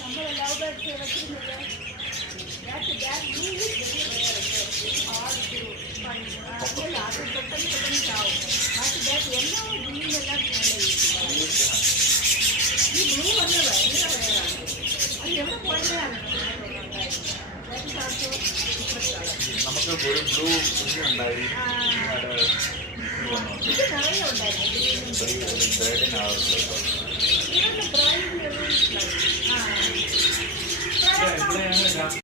നമ്മൾ love birds വെച്ചിരുന്നത് that blue is very rare. It's hard to find. അതല്ല അത് പെട്ടെന്ന് പെട്ടെന്ന് ചാവും. മറ്റ് that yellow green എല്ലാം ഈ ബ്ലൂ വന്ന് ഭയങ്കര റെയറാണ്. അത് എവിടെ പോയതാണ് നമുക്ക് ഒരു ബ്ലൂ ഉണ്ടായി ഇത് നിറയെ ഉണ്ടായിരുന്നു.